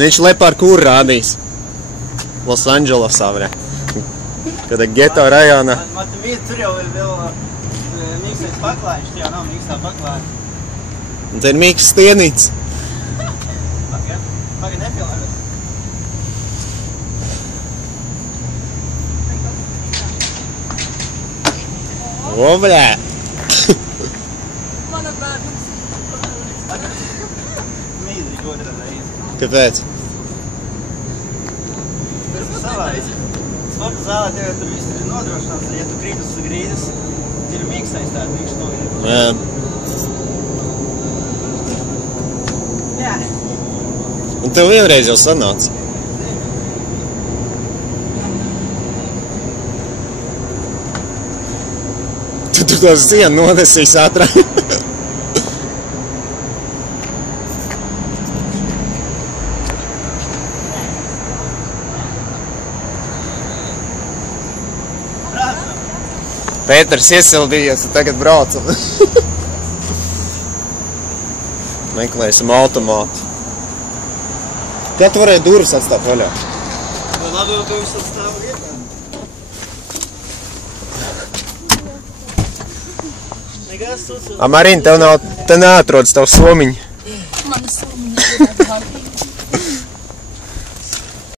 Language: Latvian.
Viņš leparkūru rādīs. Losandželosā, vrē. Kad ir geto rajonā. Man tur jau ir vēl mīkstais paklājiņš, tie jau nav mīkstā paklājiņa. Un te ir mīksts stienīts. Pagaid nepielāgot. O, blē! Mana bērna. Mīdrīgi otrā reize. Kāpēc? Tas ir savādāk. Sporta zālē tev tur viss ir nodrošināts, ja tu krīt uz grīdas, ir mīkstais tāda mīksts nogriezt. Jā. Jā. Un tev vienreiz jau sanāca. Tu tur to sienu nonesīs ātrāk. Pēters iesildījies un tagad braucam. Meklēsim automātu. Kā tu varēji durvis atstāt vaļā? Labi, ka viņš atstāv vietā. Nekas sūds. Marīna, tev nav, te neatrodas tavu somiņu. Mana somiņa ir tāda.